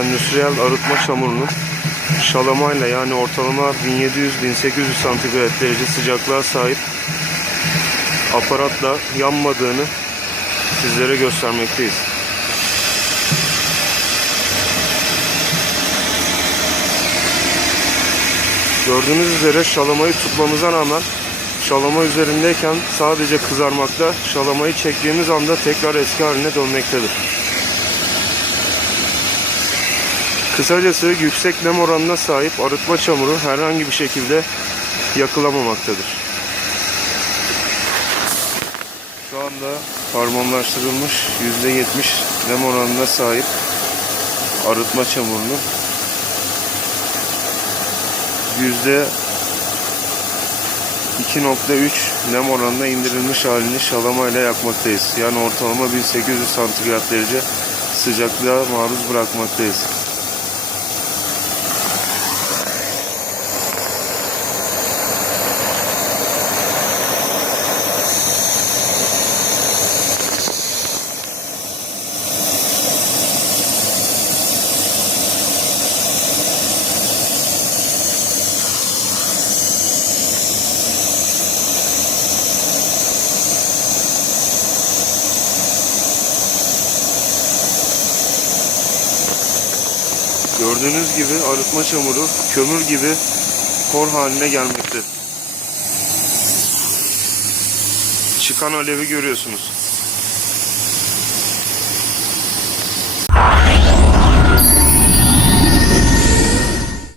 endüstriyel arıtma çamurunu şalamayla yani ortalama 1700-1800 santigrat derece sıcaklığa sahip aparatla yanmadığını sizlere göstermekteyiz. Gördüğünüz üzere şalamayı tutmamıza rağmen şalama üzerindeyken sadece kızarmakta. Şalamayı çektiğimiz anda tekrar eski haline dönmektedir. Kısacası yüksek nem oranına sahip arıtma çamuru herhangi bir şekilde yakılamamaktadır. Şu anda karbonlaştırılmış %70 nem oranına sahip arıtma çamurunu yüzde 2.3 nem oranına indirilmiş halini şalamayla yakmaktayız. Yani ortalama 1800 santigrat derece sıcaklığa maruz bırakmaktayız. Gördüğünüz gibi arıtma çamuru kömür gibi kor haline gelmekte. Çıkan alevi görüyorsunuz.